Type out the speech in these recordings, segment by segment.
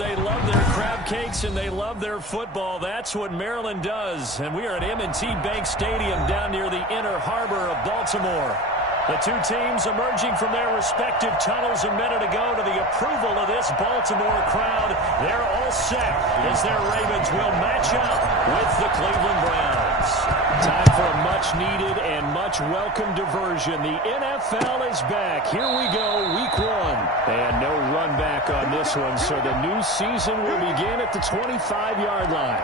they love their crab cakes and they love their football. That's what Maryland does. And we are at M&T Bank Stadium down near the Inner Harbor of Baltimore. The two teams emerging from their respective tunnels a minute ago to the approval of this Baltimore crowd. They're all set as their Ravens will match up with the Cleveland Browns. Time for a much-needed and much-welcome diversion. The NFL is back. Here we go, Week 1. And no run back on this one, so the new season will begin at the 25-yard line.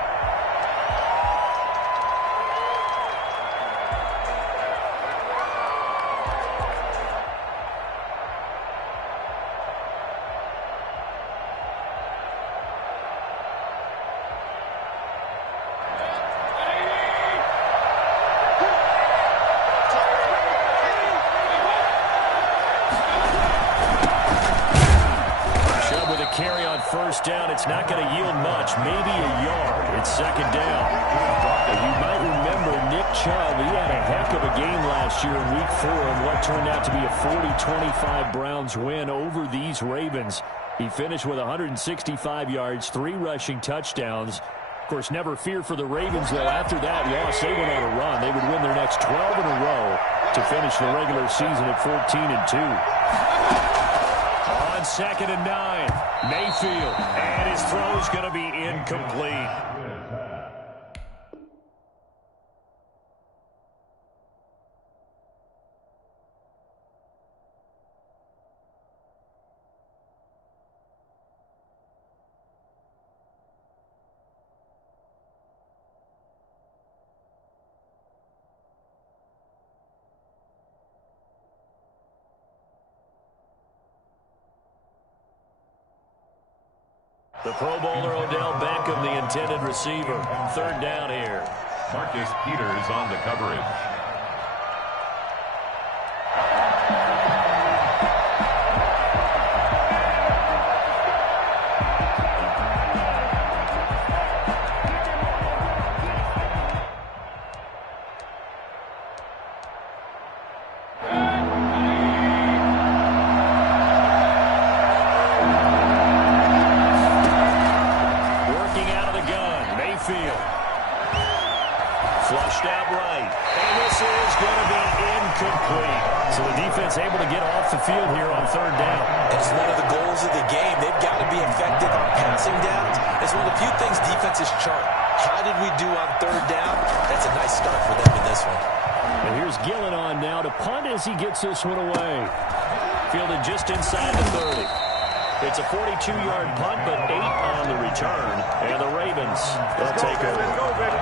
First down, it's not going to yield much, maybe a yard. It's second down. And you might remember Nick Chubb, he had a heck of a game last year in Week 4 in what turned out to be a 40-25 Browns win over these Ravens. He finished with 165 yards, 3 rushing touchdowns. Of course, never fear for the Ravens, though. After that loss, they went on a run. They would win their next 12 in a row to finish the regular season at 14-2. On 2nd and 9, Mayfield, and his throw's going to be incomplete. The Pro Bowler Odell Beckham, the intended receiver. Third down here. Marcus Peters on the coverage. Flushed out right. And this is going to be incomplete. So the defense able to get off the field here on third down. It's one of the goals of the game. They've got to be effective on passing downs. It's one of the few things defenses chart. How did we do on third down? That's a nice start for them in this one. And here's Gillen on now to punt as he gets this one away. Fielded just inside the 30. It's a 42-yard punt, but 8 on the return. And the Ravens will take over. Let's go, baby.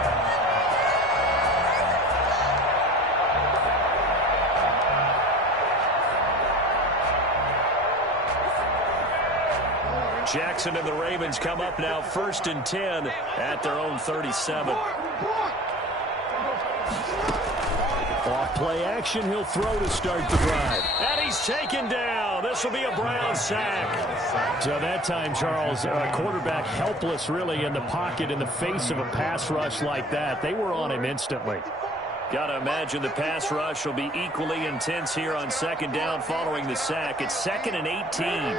Jackson and the Ravens come up now 1st and 10 at their own 37. Off play action, he'll throw to start the drive. And he's taken down. This will be a Brown sack. So that time, Charles, quarterback helpless really in the pocket in the face of a pass rush like that. They were on him instantly. Got to imagine the pass rush will be equally intense here on 2nd down following the sack. It's 2nd and 18.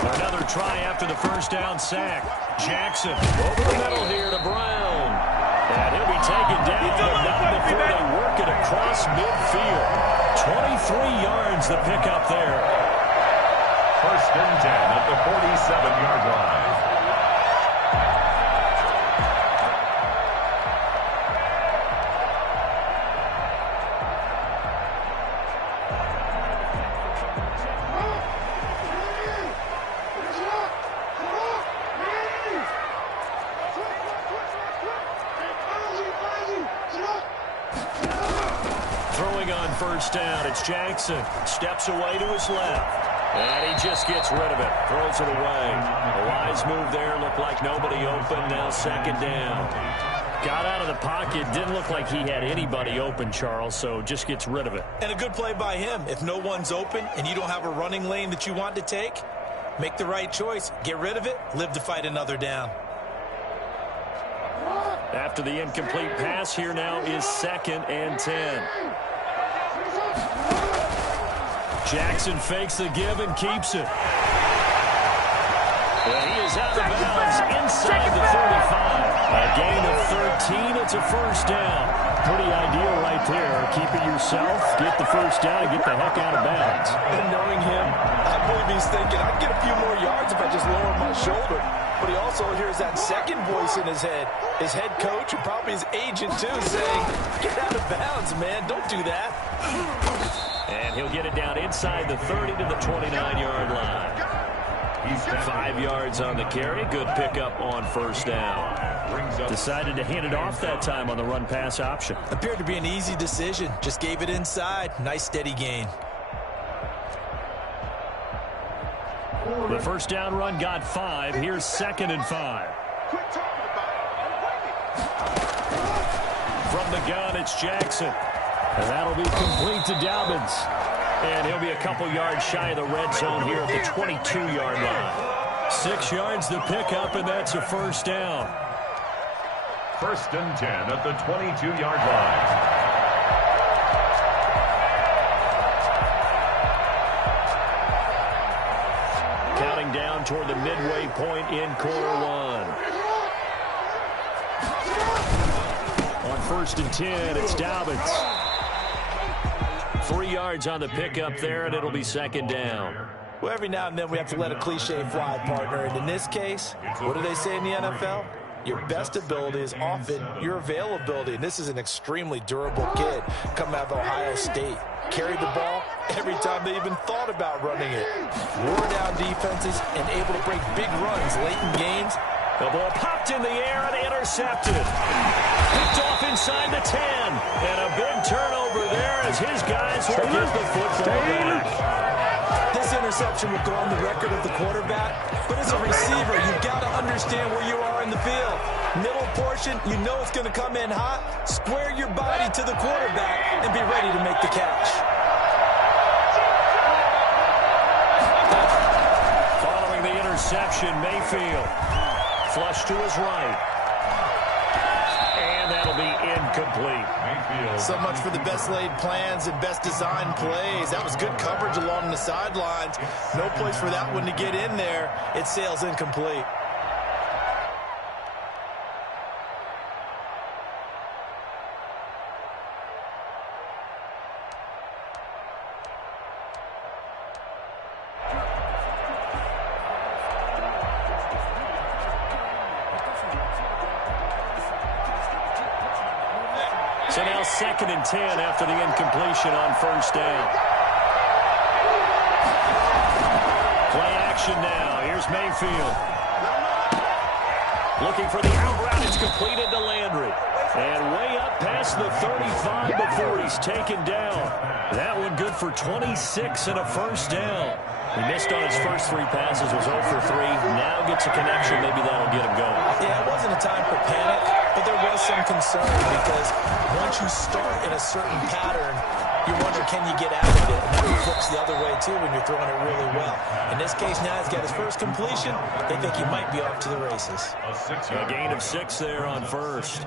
Another try after the first down sack. Jackson over the middle here to Brown. And he'll be taken down, but not before they work it across midfield. 23 yards the pickup there. 1st and 10 at the 47-yard line. First down, it's Jackson. Steps away to his left. And he just gets rid of it. Throws it away. A wise move there. Looked like nobody open. Now 2nd down. Got out of the pocket. Didn't look like he had anybody open, Charles, so just gets rid of it. And a good play by him. If no one's open and you don't have a running lane that you want to take, make the right choice. Get rid of it. Live to fight another down. After the incomplete pass, here now is 2nd and 10. Jackson fakes the give and keeps it. And he is out of bounds inside the 35. A gain of 13. It's a first down. Pretty ideal right there. Keep it yourself, get the first down, and get the heck out of bounds. And knowing him, I believe he's thinking, I'd get a few more yards if I just lower my shoulder. But he also hears that second voice in his head. His head coach and probably his agent, too, saying, get out of bounds, man. Don't do that. And he'll get it down inside the 30 to the 29-yard line. 5 yards on the carry. Good pickup on first down. Decided to hand it off that time on the run-pass option. Appeared to be an easy decision. Just gave it inside. Nice, steady gain. The first down run got 5. Here's 2nd and 5. From the gun, it's Jackson. And that'll be complete to Dobbins. And he'll be a couple yards shy of the red zone here at the 22-yard line. 6 yards the pickup, and that's a first down. 1st and 10 at the 22-yard line. Counting down toward the midway point in quarter 1. On 1st and 10, it's Dobbins. 3 yards on the pickup there, and it'll be 2nd down. Well, every now and then we have to let a cliche fly, partner. And in this case, what do they say in the NFL? Your best ability is often your availability. And this is an extremely durable kid coming out of Ohio State. Carried the ball every time they even thought about running it. Wore down defenses and able to break big runs late in games. The ball popped in the air and intercepted. Picked off inside the 10. And a big turnover there as his guys will get the football back. This interception will go on the record of the quarterback. But as a receiver, you've got to understand where you are in the field. Middle portion, you know it's going to come in hot. Square your body to the quarterback and be ready to make the catch. Following the interception, Mayfield. Flush to his right. And that'll be incomplete. So much for the best laid plans and best designed plays. That was good coverage along the sidelines. No place for that one to get in there. It sails incomplete. So now 2nd and 10 after the incompletion on first down. Play action now. Here's Mayfield. Looking for the out route. It's completed to Landry. And way up past the 35 before he's taken down. That one good for 26 and a first down. He missed on his first 3 passes, was 0 for 3. Now gets a connection. Maybe that'll get him going. Yeah, it wasn't a time for panic, but there was some concern because once you start in a certain pattern, you wonder, can you get out of it? And that flips the other way, too, when you're throwing it really well. In this case, now he's got his first completion. They think he might be off to the races. A gain of 6 there on first.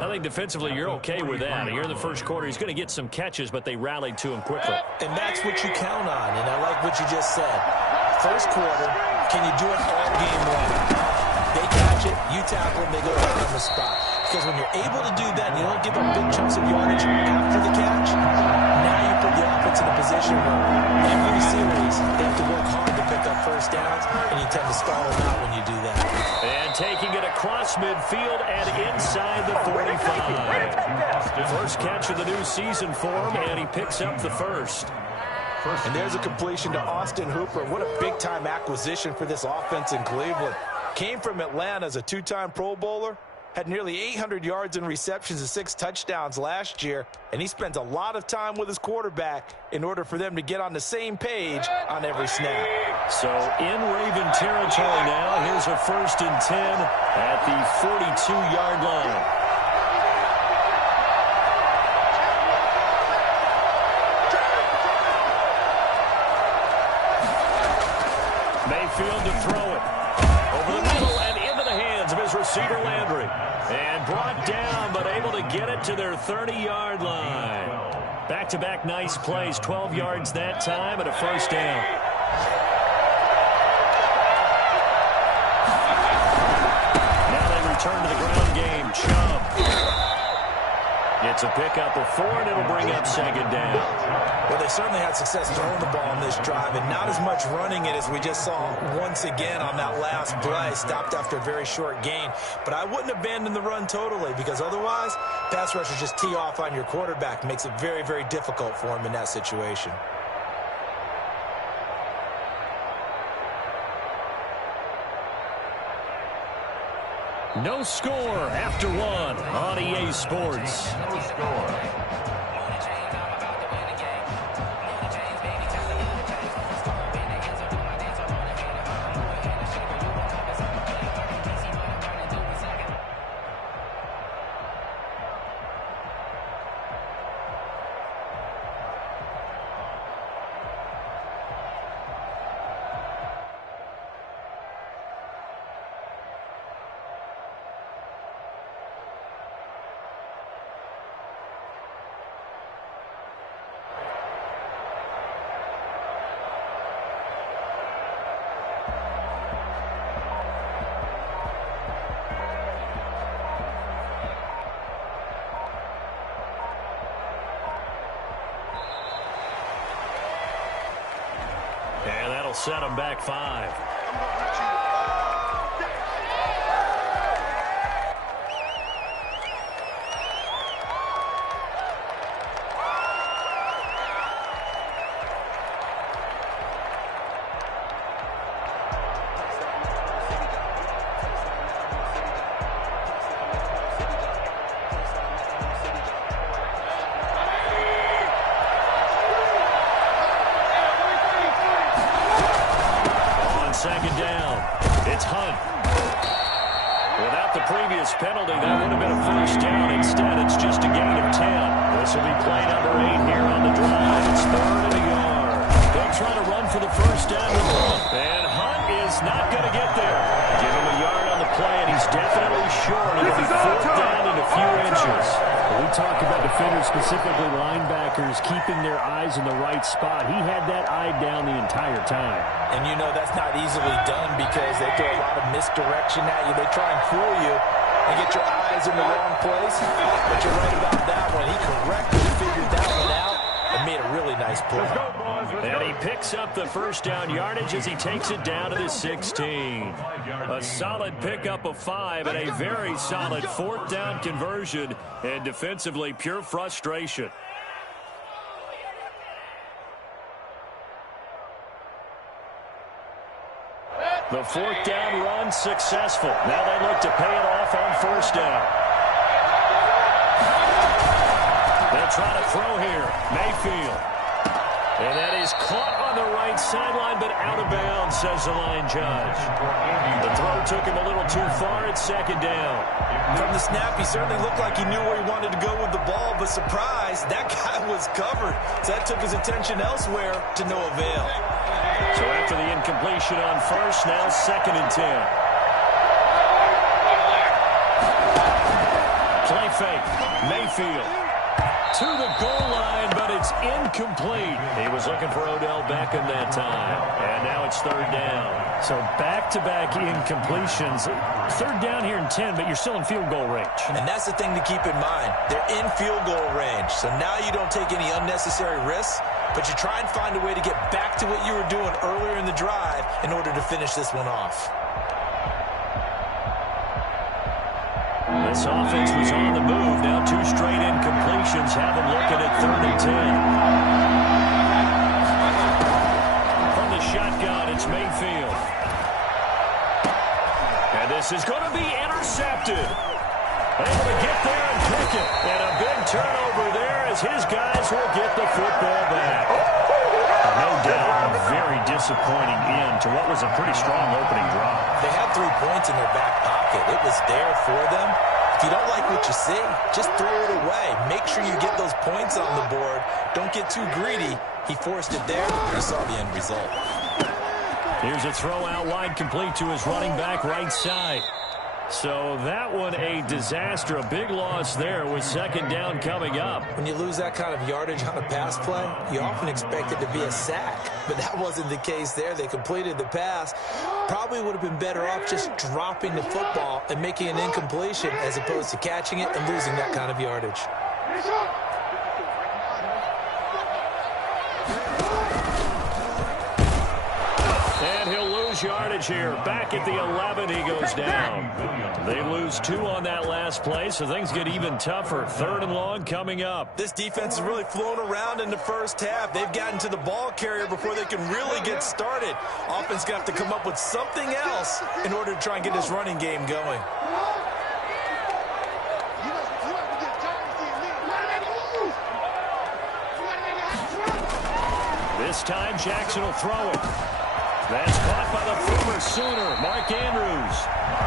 I think defensively you're okay with that. Here in the first quarter, he's going to get some catches, but they rallied to him quickly. And that's what you count on, and I like what you just said. First quarter, can you do it all game long? They catch it, you tackle them, they go down on the spot. Because when you're able to do that and you don't give up big chunks of yardage after the catch, now you put the offense in a position where every series they have to work hard to pick up first downs, and you tend to stall them out when you do that. And taking it across midfield and inside the 45. First catch of the new season for him, and he picks up the first. And there's a completion to Austin Hooper. What a big-time acquisition for this offense in Cleveland. Came from Atlanta as a 2-time Pro Bowler. Had nearly 800 yards in receptions and 6 touchdowns last year. And he spends a lot of time with his quarterback in order for them to get on the same page on every snap. So in Raven territory now. Here's a 1st and 10 at the 42-yard line. Mayfield to throw it. Over the middle and into the hands of his receiver Landry. And brought down, but able to get it to their 30-yard line. Back-to-back nice plays, 12 yards that time and a first down. Now they return to the ground game. Chubb. It's a pickup of 4, and it'll bring up second down. Well, they certainly had success throwing the ball on this drive, and not as much running it as we just saw once again on that last play. Stopped after a very short gain. But I wouldn't abandon the run totally, because otherwise, pass rushers just tee off on your quarterback. Makes it very, very difficult for him in that situation. No score after 1 on EA Sports. No score. And that'll set them back 5. Second down. It's Hunt. Without the previous penalty, that would have been a first down. Instead, it's just a gain of 10. This will be play number 8 here on the drive. It's 3rd and a yard. They'll try to run for the first down with Hunt. And Hunt is not going to get there. Give him a yard on the play, and he's definitely short. It'll be 4th down in a few inches. We talk about defenders, specifically linebackers, keeping their eyes in the right spot. He had that eye down the entire time. And you know that's not easily done because they throw a lot of misdirection at you. They try and fool you and get your eyes in the wrong place. But you're right about that one. He correctly figured that one out and made a really nice play. And he picks up the first down yardage as he takes it down to the 16. A solid pickup of 5 and a very solid 4th down conversion. And defensively, pure frustration. The 4th down run successful. Now they look to pay it off on first down. They'll try to throw here. Mayfield. And that is caught on the right sideline, but out of bounds, says the line judge. The throw took him a little too far. It's second down. From the snap, he certainly looked like he knew where he wanted to go with the ball, but surprise, that guy was covered. So that took his attention elsewhere to no avail. So after the incompletion on first, now 2nd and 10. Play fake. Mayfield to the goal line, but it's incomplete. He was looking for Odell Beckham that time. And now it's 3rd down. So back-to-back incompletions. 3rd down here in 10, but you're still in field goal range. And that's the thing to keep in mind. They're in field goal range. So now you don't take any unnecessary risks, but you try and find a way to get back to what you were doing earlier in the drive in order to finish this one off. This offense was on the move. Now 2 straight incompletions have them looking at 3rd and 10. From the shotgun, it's Mayfield. And this is going to be intercepted. Able to get there and pick it. And a big turnover there as his guys will get the football back. No doubt, a very disappointing end to what was a pretty strong opening drive. They had 3 points in their back pocket. It was there for them. If you don't like what you see, just throw it away. Make sure you get those points on the board. Don't get too greedy. He forced it there. You saw the end result. Here's a throw out wide, complete to his running back right side. So that one a disaster, a big loss there with second down coming up. When you lose that kind of yardage on a pass play, you often expect it to be a sack. But that wasn't the case there. They completed the pass. Probably would have been better off just dropping the football and making an incompletion as opposed to catching it and losing that kind of yardage. And he'll lose yardage here. Back at the 11, he goes down. They lose 2 on that last play, so things get even tougher. 3rd and long coming up. This defense has really flown around in the first half. They've gotten to the ball carrier before they can really get started. Offense got to come up with something else in order to try and get this running game going. This time Jackson will throw it. That's caught by the former Sooner, Mark Andrews.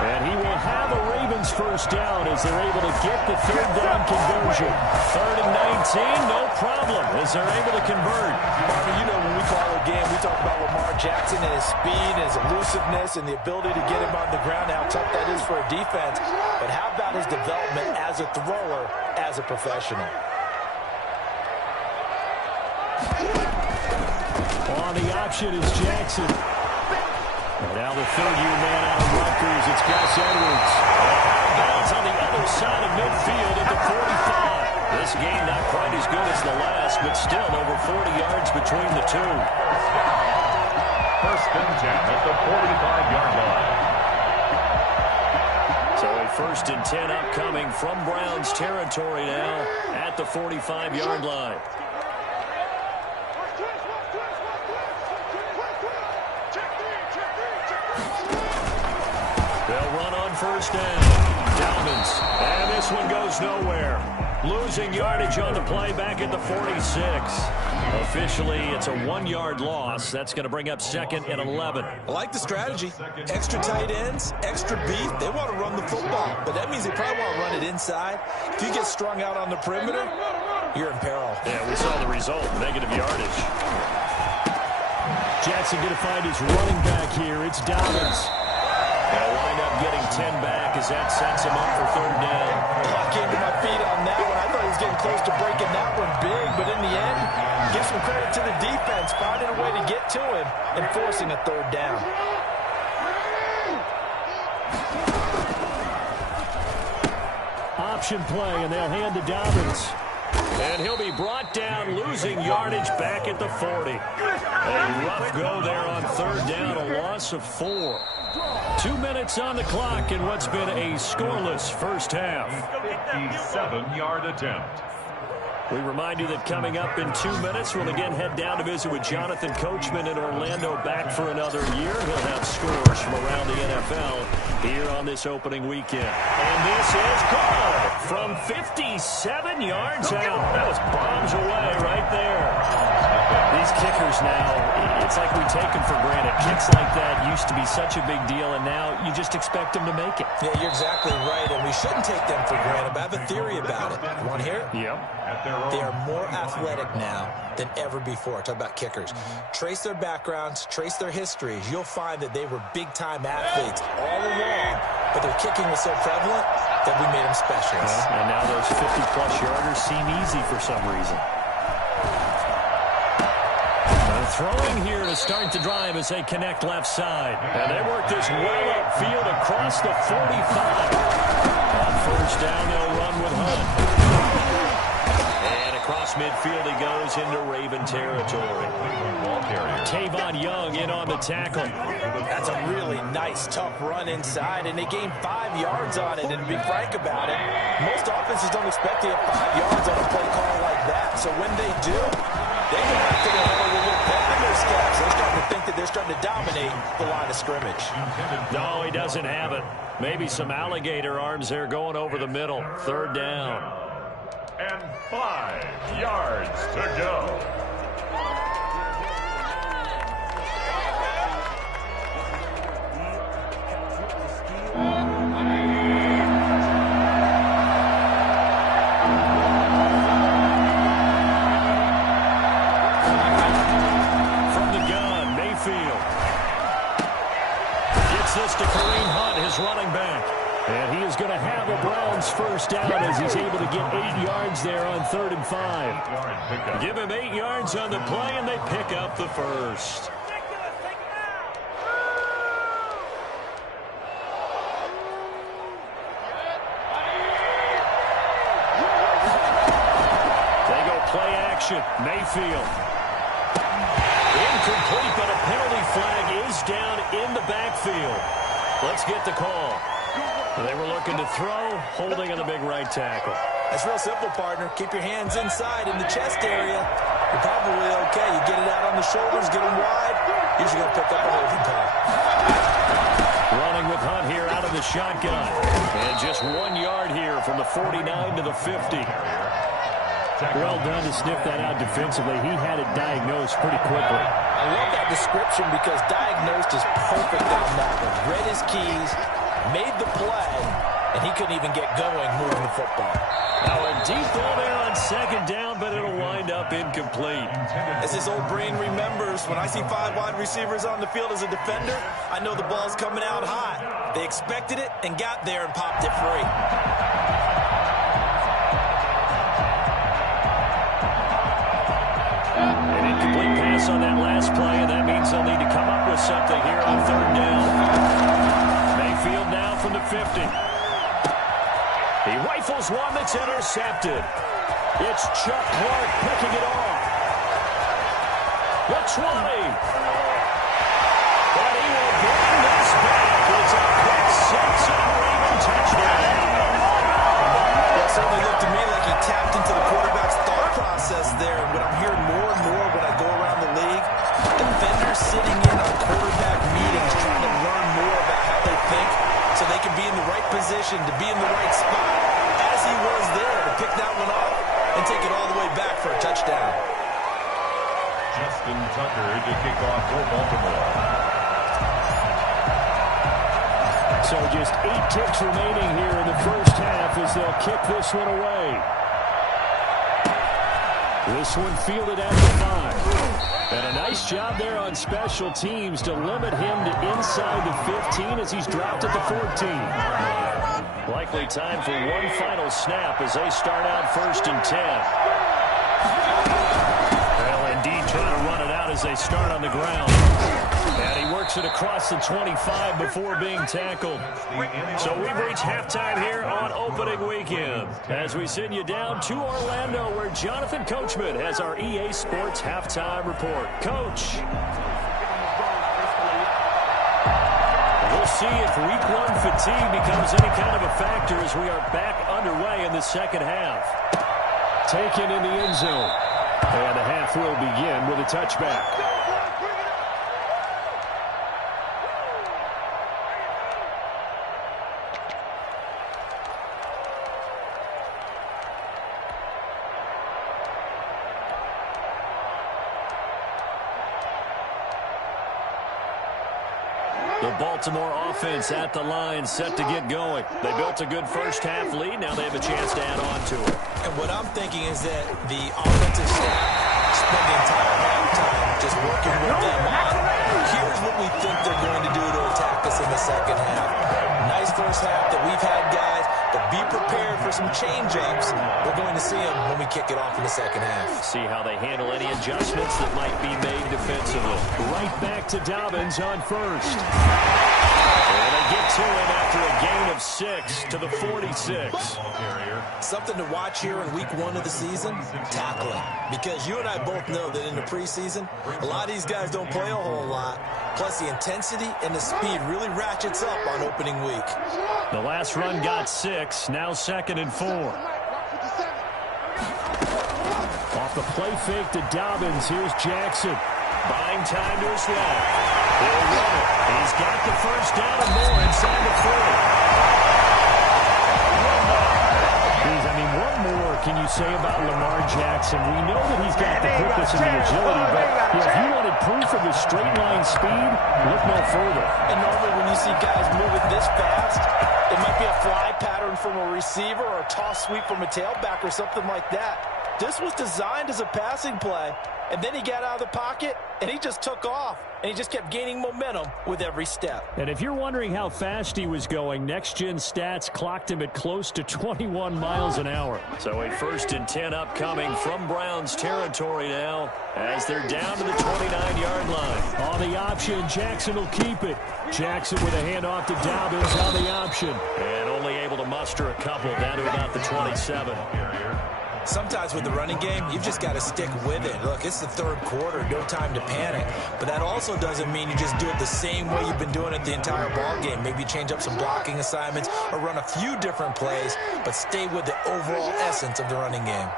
And he will have a Ravens first down as they're able to get the 3rd down conversion. 3rd and 19, no problem as they're able to convert. Bobby, you know when we call a game, we talk about Lamar Jackson and his speed and his elusiveness and the ability to get him on the ground, how tough that is for a defense. But how about his development as a thrower, as a professional? On the option is Jackson. And now the 3rd-year man out of Rutgers, it's Gus Edwards. Bounds on the other side of midfield at the 45. This game not quite as good as the last, but still over 40 yards between the two. 1st and 10 at the 45-yard line. So a 1st and 10 upcoming from Browns territory now at the 45-yard line. They'll run on 1st down. Dalvins. And this one goes nowhere. Losing yardage on the play back at the 46. Officially, it's a 1-yard loss. That's going to bring up 2nd and 11. I like the strategy. Extra tight ends, extra beef. They want to run the football, but that means they probably want to run it inside. If you get strung out on the perimeter, you're in peril. Yeah, we saw the result. Negative yardage. Jackson going to find his running back here. It's Dalvins. They'll wind up getting 10 back as that sets him up for 3rd down. I came to my feet on that one. I thought he was getting close to breaking that one big, but in the end, give some credit to the defense, finding a way to get to him and forcing a 3rd down. Option play, and they'll hand to Dobbins. And he'll be brought down, losing yardage back at the 40. A rough go there on 3rd down, a loss of 4. 2 minutes on the clock in what's been a scoreless first half. 57-yard attempt. We remind you that coming up in 2 minutes, we'll again head down to visit with Jonathan Coachman in Orlando, back for another year. He'll have scores from around the NFL here on this opening weekend. And this is called from 57 yards out. That was bombs away right there. These kickers now, it's like we take them for granted. Kicks like that used to be such a big deal, and now you just expect them to make it. Yeah, you're exactly right, and we shouldn't take them for granted, but I have a theory about it. You want to hear it? Yep. They are more athletic now than ever before. Talk about kickers. Trace their backgrounds, trace their histories. You'll find that they were big-time athletes all along, but their kicking was so prevalent that we made them specialists. Yeah, and now those 50-plus yarders seem easy for some reason. Throwing here to start the drive as they connect left side. And they work this well upfield across the 45. On 1st down, they'll run with Hunt. And across midfield he goes into Raven territory. Tavon Young in on the tackle. That's a really nice, tough run inside, and they gained 5 yards on it. And to be frank about it, most offenses don't expect to get 5 yards on a play call like that. So when they do, they can have to have a little pep in their steps. They're starting to think that they're starting to dominate the line of scrimmage. No, he doesn't have it. Maybe some alligator arms there going over the middle. 3rd down. And 5 yards to go. This to Kareem Hunt, his running back. And he is going to have a Browns first down as he's able to get 8 yards there on 3rd and 5. Give him 8 yards on the play, and they pick up the first. They go play action. Mayfield. Incomplete, but a penalty flag is down in the backfield. Let's get the call. They were looking to throw, holding on the big right tackle. That's real simple, partner. Keep your hands inside in the chest area. You're probably okay. You get it out on the shoulders, get them wide. Usually going to pick up a holding call. Running with Hunt here out of the shotgun. And just 1 yard here from the 49 to the 50. Well done to sniff that out defensively. He had it diagnosed pretty quickly. I love that description because diagnosed is perfect on that one. Read his keys, made the play, and he couldn't even get going moving the football. Now a deep ball there on 2nd down, but it'll wind up incomplete. As his old brain remembers, when I see 5 wide receivers on the field as a defender, I know the ball's coming out hot. They expected it and got there and popped it free. An incomplete pass on that last play, and that means they'll need to come up with something here on 3rd down. Mayfield now from the 50. He rifles one that's intercepted. It's Chuck Clark picking it off. The 20. But he will bring this back. It's a quick 6 and Raven touchdown. It certainly looked to me like he tapped into the quarterback's thought process there. And what I'm hearing more and more when I go around the league, defenders sitting in on quarterback meetings trying to learn more about how they think so they can be in the right position to be in the right spot as he was there to pick that one off and take it all the way back for a touchdown. Justin Tucker to kick off for Baltimore. So just 8 ticks remaining here in the first half as they'll kick this one away. This one fielded at the 5. And a nice job there on special teams to limit him to inside the 15 as he's dropped at the 14. Likely time for one final snap as they start out 1st and 10. Well, indeed, trying to run it out as they start on the ground. And he works it across the 25 before being tackled. So we've reached halftime here on opening weekend as we send you down to Orlando where Jonathan Coachman has our EA Sports halftime report. Coach. We'll see if week 1 fatigue becomes any kind of a factor as we are back underway in the second half. Taken in the end zone. And the half will begin with a touchback. The Baltimore offense at the line, set to get going. They built a good first half lead. Now they have a chance to add on to it. And what I'm thinking is that the offensive staff spent the entire halftime just working with them on. Here's what we think they're going to do to attack us in the second half. Nice first half that we've had, guys, but be prepared for some change-ups. We're going to see them when we kick it off in the second half. See how they handle any adjustments that might be made defensively. Right back to Dobbins on 1st. And they get to him after a gain of 6 to the 46. Something to watch here in week 1 of the season, tackling. Because you and I both know that in the preseason, a lot of these guys don't play a whole lot. Plus the intensity and the speed really ratchets up on opening week. The last run got 6, now 2nd and 4. Off the play fake to Dobbins, here's Jackson. Buying time to his left. He'll run it. He's got the first down and more inside the 40. What more can you say about Lamar Jackson? We know that he's got the quickness and the agility, but if you wanted proof of his straight line speed, look no further. And normally when you see guys moving this fast, it might be a fly pattern from a receiver or a toss sweep from a tailback or something like that. This was designed as a passing play, and then he got out of the pocket, and he just took off. And he just kept gaining momentum with every step. And if you're wondering how fast he was going, next-gen stats clocked him at close to 21 miles an hour. So a 1st and 10 upcoming from Browns territory now as they're down to the 29-yard line. On the option, Jackson will keep it. Jackson with a handoff to Dobbins on the option. And only able to muster a couple down to about the 27. Sometimes with the running game, you've just got to stick with it. Look, it's the 3rd quarter, no time to panic. But that also doesn't mean you just do it the same way you've been doing it the entire ball game. Maybe change up some blocking assignments or run a few different plays, but stay with the overall essence of the running game.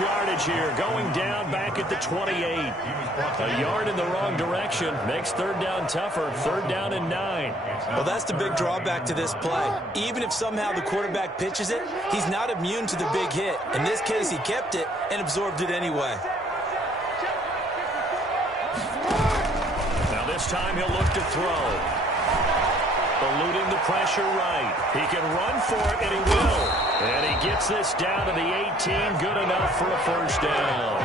Yardage here, going down back at the 28. A yard in the wrong direction makes 3rd down tougher. 3rd down and 9. Well, that's the big drawback to this play. Even if somehow the quarterback pitches it, he's not immune to the big hit. In this case, he kept it and absorbed it anyway. Now this time he'll look to throw. Eluding the pressure right. He can run for it, and he will. And he gets this down to the 18. Good enough for a 1st down.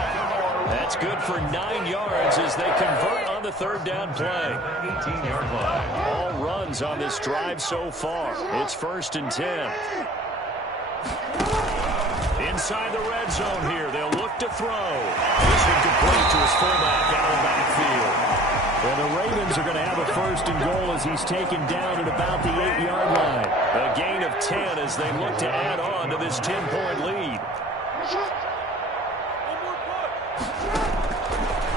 That's good for 9 yards as they convert on the 3rd down play. 18-yard line. All runs on this drive so far. It's 1st and 10. Inside the red zone here. They'll look to throw. This one complete to his fullback out of the backfield. And the Ravens are going to have a 1st and goal as he's taken down at about the 8-yard line. A gain of 10 as they look to add on to this 10-point lead.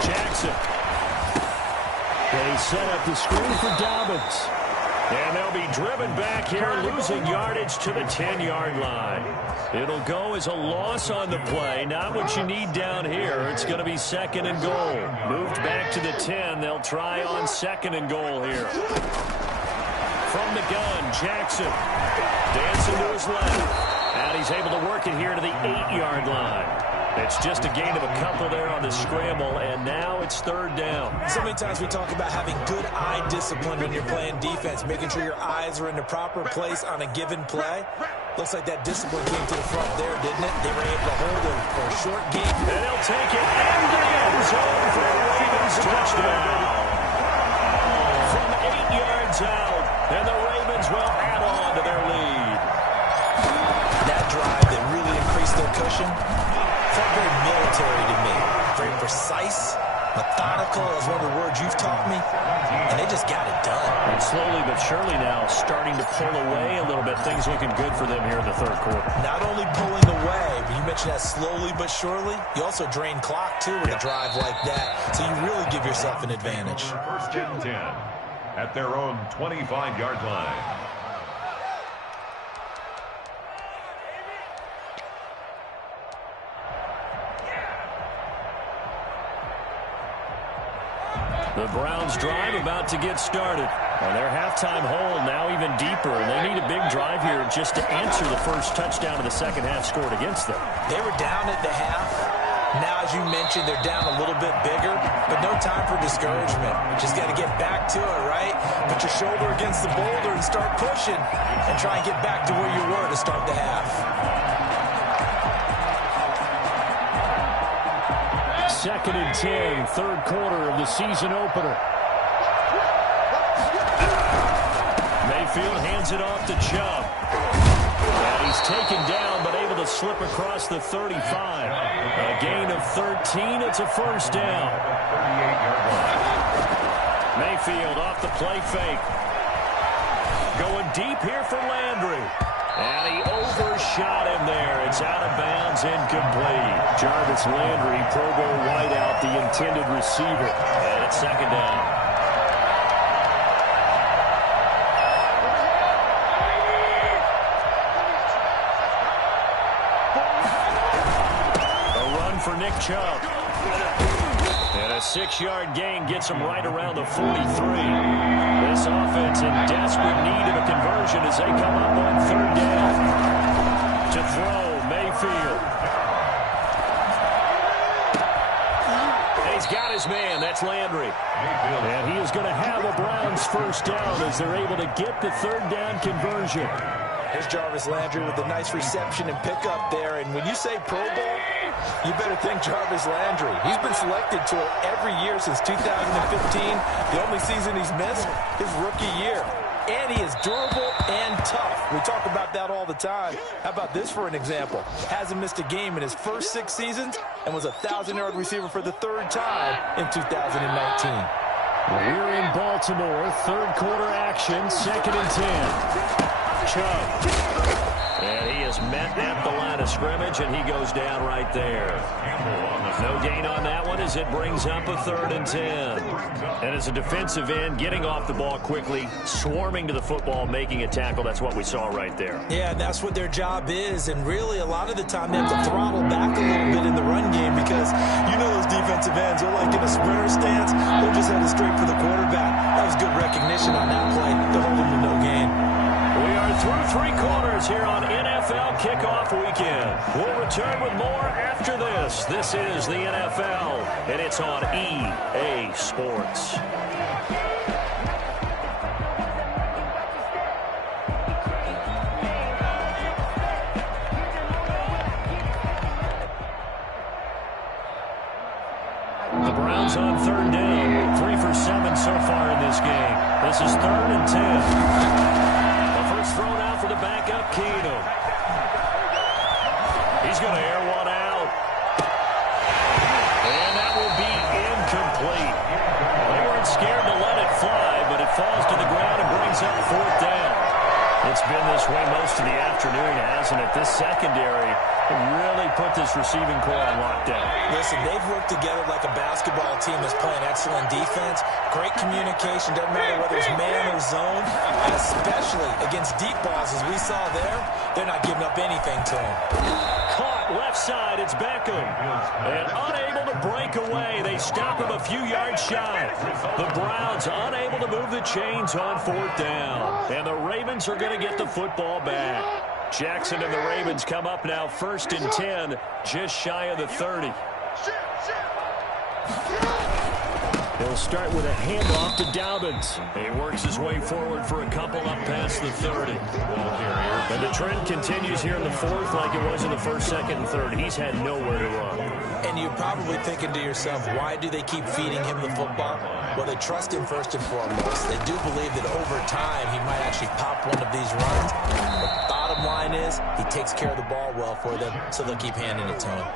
Jackson. They set up the screen for Dobbins. And they'll be driven back here, losing yardage to the 10-yard line. It'll go as a loss on the play. Not what you need down here. It's going to be 2nd and goal. Moved back to the 10. They'll try on 2nd and goal here. From the gun, Jackson. Dancing to his left. And he's able to work it here to the 8-yard line. It's just a gain of a couple there on the scramble, and now it's 3rd down. So many times we talk about having good eye discipline when you're playing defense, making sure your eyes are in the proper place on a given play. Looks like that discipline came to the front there, didn't it? They were able to hold it for a short game. And they'll take it in the end zone for a Ravens touchdown. From 8 yards out, and the Ravens will add on to their lead. That drive that really increased their cushion felt very military to me. Very precise, methodical, is one of the words you've taught me. And they just got it done. And slowly but surely now starting to pull away a little bit. Things looking good for them here in the 3rd quarter. Not only pulling away, but you mentioned that slowly but surely. You also drain clock, too, with a drive like that. So you really give yourself an advantage. 1st and 10 at their own 25-yard line. The Browns drive about to get started. And their halftime hole now even deeper. And they need a big drive here just to answer the first touchdown of the second half scored against them. They were down at the half. Now, as you mentioned, they're down a little bit bigger. But no time for discouragement. Just got to get back to it, right? Put your shoulder against the boulder and start pushing. And try and get back to where you were to start the half. 2nd and 10, 3rd quarter of the season opener. Mayfield hands it off to Chubb. And he's taken down, but able to slip across the 35. A gain of 13. It's a 1st down. 38-yard line. Mayfield off the play fake. Going deep here for Landry. And he overshot him there. It's out of bounds, incomplete. Jarvis Landry, Pro Bowl wideout, the intended receiver. And it's 2nd down. A run for Nick Chubb. And a 6-yard gain gets him right around the 43. This offense in desperate need of a conversion as they come up on 3rd down. To throw, Mayfield. And he's got his man. That's Landry. And he is going to have the Browns 1st down as they're able to get the 3rd down conversion. Here's Jarvis Landry with a nice reception and pickup there. And when you say Pro Bowl, you better think Jarvis Landry. He's been selected to it every year since 2015. The only season he's missed, his rookie year. And he is durable and tough. We talk about that all the time. How about this for an example? Hasn't missed a game in his first 6 seasons and was a 1,000-yard receiver for the 3rd time in 2019. We're in Baltimore. 3rd quarter action. 2nd and 10. Chubb. And he is met at the line of scrimmage, and he goes down right there. No gain on that one as it brings up a 3rd and 10. And as a defensive end, getting off the ball quickly, swarming to the football, making a tackle. That's what we saw right there. Yeah, and that's what their job is. And really, a lot of the time, they have to throttle back a little bit in the run game because you know those defensive ends, they're like in a sprinter stance. They're just headed straight for the quarterback. That was good recognition on that play to hold him to no gain. We are through 3 quarters here on NFL Kickoff Weekend. We'll return with more after this. This is the NFL, and it's on EA Sports. The Browns on 3rd down. 3 for 7 so far in this game. This is 3rd and 10. Thrown out for the backup, Keenum. He's going to air one out. And that will be incomplete. They weren't scared to let it fly, but it falls to the ground and brings up 4th down. It's been this way most of the afternoon, hasn't it? This secondary really put this receiving core on lockdown. Listen, they've worked together like a basketball team that's playing excellent defense. Great communication, doesn't matter whether it's man or zone, especially against deep balls as we saw there. They're not giving up anything to them. Caught left side, it's Beckham. And unable to break away. They stop him a few yards shy. The Browns unable to move the chains on 4th down. And the Ravens are going to get the football back. Jackson and the Ravens come up now 1st and 10, just shy of the 30. He'll start with a handoff to Dobbins. He works his way forward for a couple up past the 30. And the trend continues here in the 4th like it was in the 1st, 2nd, and 3rd. He's had nowhere to run. And you're probably thinking to yourself, why do they keep feeding him the football? Well, they trust him first and foremost. They do believe that over time he might actually pop one of these runs. The bottom line is he takes care of the ball well for them, so they'll keep handing it to him.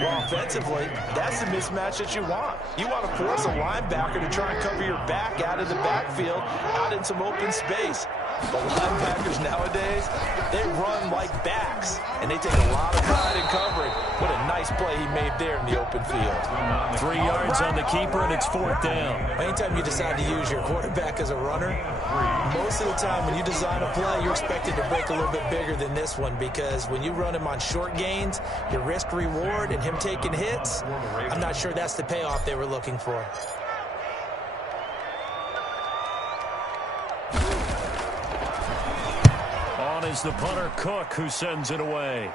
Well, offensively, that's the mismatch that you want. You want to force a linebacker to try and cover your back out of the backfield, out in some open space. The linebackers nowadays, they run like backs, and they take a lot of pride in covering. What a nice play he made there in the open field. 3 yards on the keeper, and it's 4th down. Anytime you decide to use your quarterback as a runner, most of the time when you design a play, you're expected to break a little bit bigger than this one because when you run him on short gains, your risk-reward and him taking hits, I'm not sure that's the payoff they were looking for. On is the punter, Cook, who sends it away.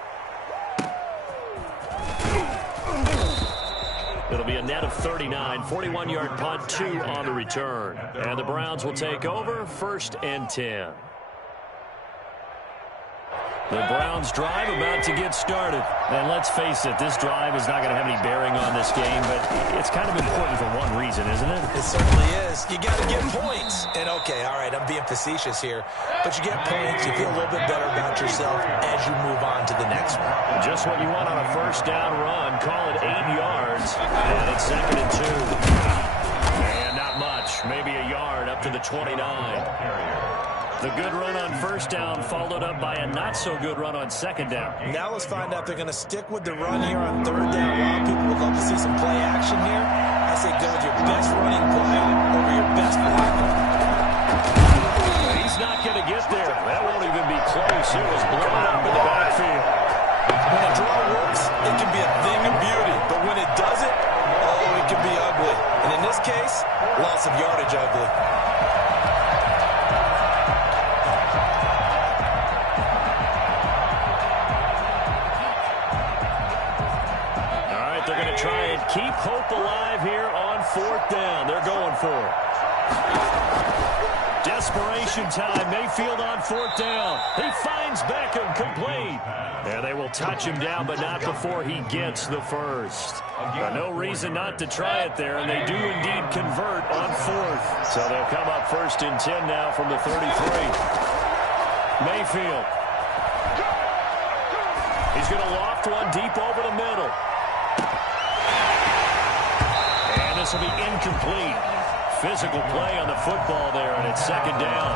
It'll be a net of 39, 41-yard punt, 2 on the return. And the Browns will take over 1st and 10. The Browns drive about to get started. And let's face it, this drive is not going to have any bearing on this game, but it's kind of important for one reason, isn't it? It certainly is. You got to get points. And okay, all right, I'm being facetious here, but you get points, you feel a little bit better about yourself as you move on to the next one. Just what you want on a 1st down run. Call it 8 yards. And it's 2nd and 2. And not much, maybe a yard up to the 29. The good run on 1st down followed up by a not-so-good run on 2nd down. Now let's find out if they're going to stick with the run here on 3rd down. A lot of people would love to see some play action here. I say go with your best running play over your best blocker. He's not going to get there. That won't even be close. It was blown up in the backfield. When a draw works, it can be a thing of beauty. But when it doesn't, oh, it can be ugly. And in this case, loss of yardage ugly. Try and keep hope alive here on 4th down. They're going for it. Desperation time. Mayfield on 4th down. He finds Beckham, complete. And they will touch him down, but not before he gets the first. No reason not to try it there, and they do indeed convert on 4th. So they'll come up 1st and 10 now from the 33. Mayfield. He's going to loft one deep over the middle. And this will be incomplete. Physical play on the football there, and it's 2nd down.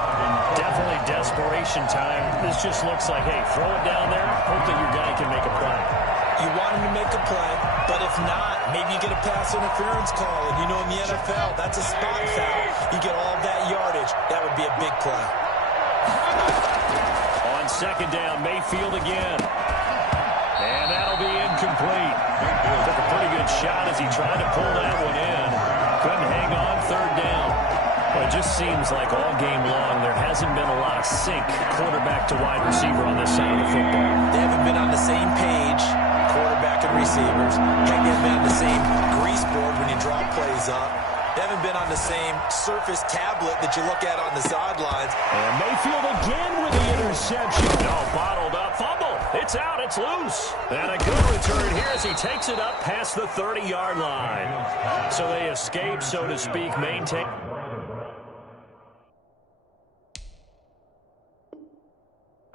Definitely desperation time. This just looks like, hey, throw it down there, hope that your guy can make a play. You want him to make a play, but if not, maybe you get a pass interference call. And you know in the NFL, that's a spot foul. You get all that yardage. That would be a big play. On 2nd down, Mayfield again. And that'll be incomplete. Took a pretty good shot as he tried to pull that one in. Couldn't hang on 3rd down. Well, it just seems like all game long there hasn't been a lot of sync quarterback to wide receiver on this side of the football. They haven't been on the same page, quarterback and receivers. Heck, they haven't been on the same grease board when you draw plays up. They haven't been on the same surface tablet that you look at on the sidelines. And Mayfield again with the interception. No, bottled up. Fumble. It's out. It's loose. And a good return here as he takes it up past the 30-yard line. So they escape, so to speak, maintain.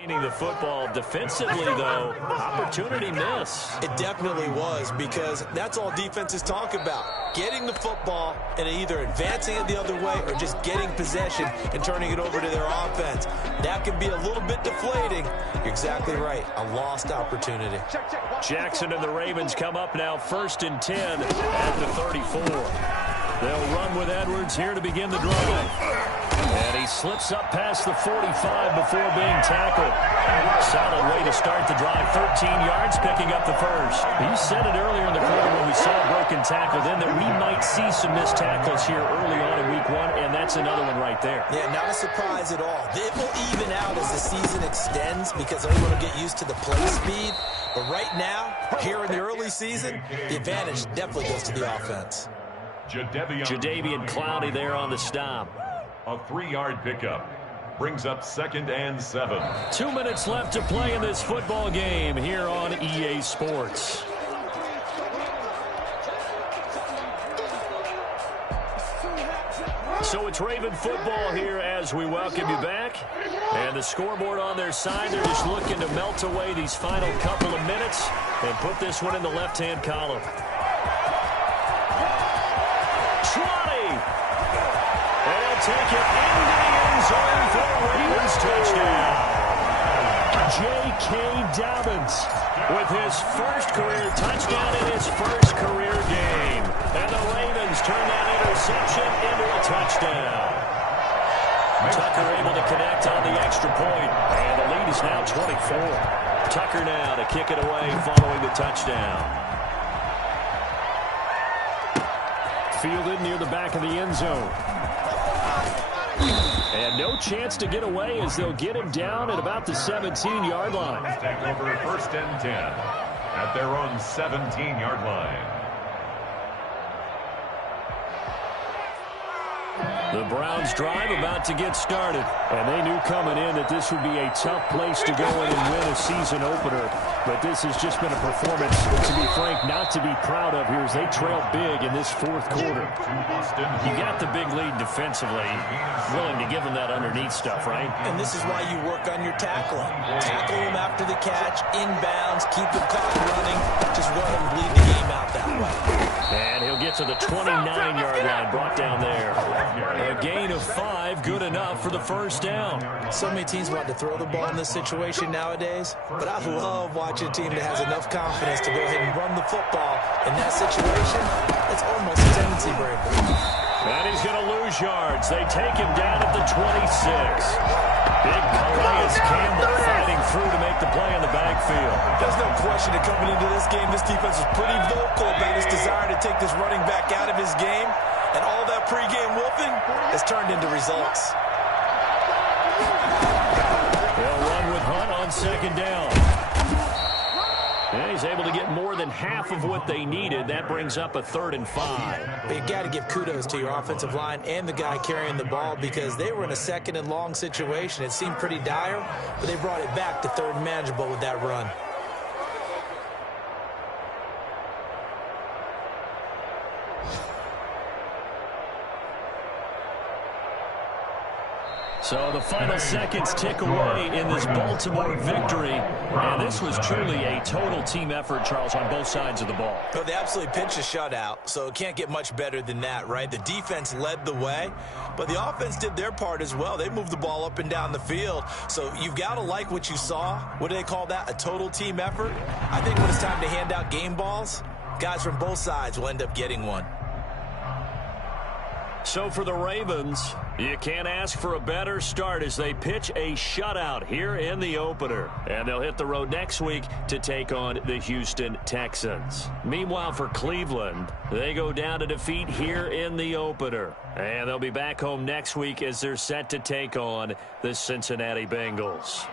The football defensively, though, opportunity miss. It definitely was, because that's all defenses talk about. Getting the football and either advancing it the other way or just getting possession and turning it over to their offense. That can be a little bit deflating. You're exactly right. A lost opportunity. Jackson and the Ravens come up now 1st and 10 at the 34. They'll run with Edwards here to begin the drive. And he slips up past the 45 before being tackled. Solid way to start the drive. 13 yards, picking up the first. You said it earlier in the quarter when we saw a broken tackle then that we might see some missed tackles here early on in week 1, and that's another one right there. Yeah, not a surprise at all. It will even out as the season extends because everyone will get used to the play speed. But right now, here in the early season, the advantage definitely goes to the offense. Jadeveon Clowney there on the stop. A 3-yard pickup. Brings up 2nd and 7. 2 minutes left to play in this football game here on EA Sports. So it's Raven football here as we welcome you back. And the scoreboard on their side, they're just looking to melt away these final couple of minutes and put this one in the left-hand column. 20. They'll take it into the end zone for a Ravens touchdown. J.K. Dobbins with his first career touchdown in his first career game. And the Ravens turn that interception into a touchdown. Tucker able to connect on the extra point. And the lead is now 24. Tucker now to kick it away following the touchdown. Fielded near the back of the end zone. And no chance to get away as they'll get him down at about the 17-yard line. Take over 1st and 10 at their own 17-yard line. The Browns drive about to get started. And they knew coming in that this would be a tough place to go in and win a season opener. But this has just been a performance, to be frank, not to be proud of here as they trail big in this 4th quarter. You got the big lead defensively. Willing to give them that underneath stuff, right? And this is why you work on your tackling. Tackle them after the catch, inbounds, keep the clock running. Just let them bleed the game out that way. And he'll get to the 29-yard line, brought down there. A gain of 5, good enough for the first down. So many teams want to throw the ball in this situation nowadays, but I love watching a team that has enough confidence to go ahead and run the football. In that situation, it's almost a tendency breaker. And he's going to lose yards. They take him down at the 26. Big Calais Campbell fighting through to make the play in the backfield. There's no question that coming into this game, this defense was pretty vocal about his desire to take this running back out of his game. And all that pregame whooping has turned into results. They'll run with Hunt on 2nd down. And he's able to get more than half of what they needed. That brings up a 3rd and 5. But you got to give kudos to your offensive line and the guy carrying the ball because they were in a 2nd and long situation. It seemed pretty dire, but they brought it back to 3rd and manageable with that run. So the final seconds tick away in this Baltimore victory. And this was truly a total team effort, Charles, on both sides of the ball. Well, they absolutely pitched a shutout, so it can't get much better than that, right? The defense led the way, but the offense did their part as well. They moved the ball up and down the field. So you've got to like what you saw. What do they call that? A total team effort? I think when it's time to hand out game balls, guys from both sides will end up getting one. So for the Ravens, you can't ask for a better start as they pitch a shutout here in the opener. And they'll hit the road next week to take on the Houston Texans. Meanwhile, for Cleveland, they go down to defeat here in the opener. And they'll be back home next week as they're set to take on the Cincinnati Bengals.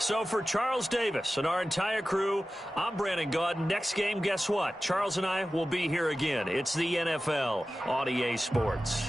So for Charles Davis and our entire crew, I'm Brandon Gaudin. Next game, guess what? Charles and I will be here again. It's the NFL on EA Sports.